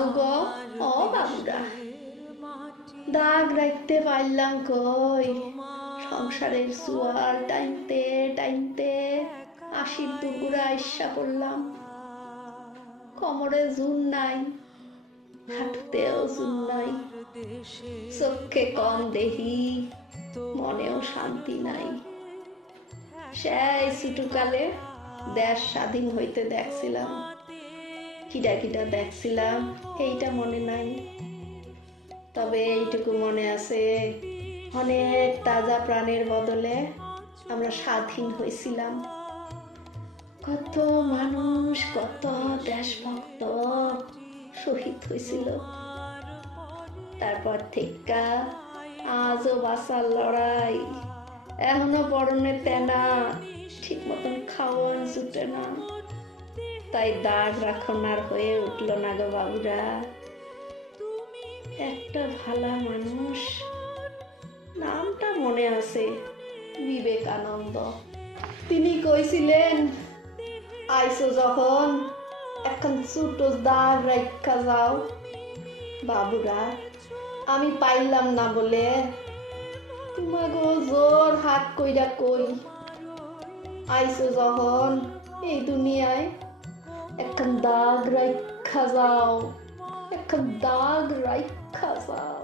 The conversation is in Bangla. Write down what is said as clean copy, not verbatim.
বাবু গো, ও বাবুরা, দাগ রাখতে পারলাম কই? সংসারের জোয়ার টাইনতে টাইনতে আশির দুগুড়া আইসা পড়লাম। কোমরে জুন নাই, হাঁটুতেও জুন নাই, চোখে কম দেহি, মনেও শান্তি নাই। সেই ছোটকালে দেশ স্বাধীন হইতে দেখছিলাম, কিডা কিডা দেখছিলাম এইটা মনে নাই, তবে এইটুকু মনে আছে অনেক তাজা প্রাণের বদলে আমরা স্বাধীন হয়েছিলাম। কত মানুষ, কত দেশভক্ত শহীদ হয়েছিল। তারপর থেকে আজও বাঁচার লড়াই, এখনো পরনে তেনা, ঠিক মতন খাওয়ান জুটে না, তাই দাগ রাখনার হয়ে উঠল না গো বাবুরা। একটা ভালা মানুষ, নামটা মনে আছে, বিবেকানন্দ, তিনি কইছিলেন, আইসো যখন এখন ছোট দাগ রাখা যাও। বাবুরা, আমি পাইলাম না বলে তোমাগো জোর হাত কইরা কই, আইসো যখন এই দুনিয়ায় এখন দাগ রাখা যাও, এখন দাগ রাখা যাও।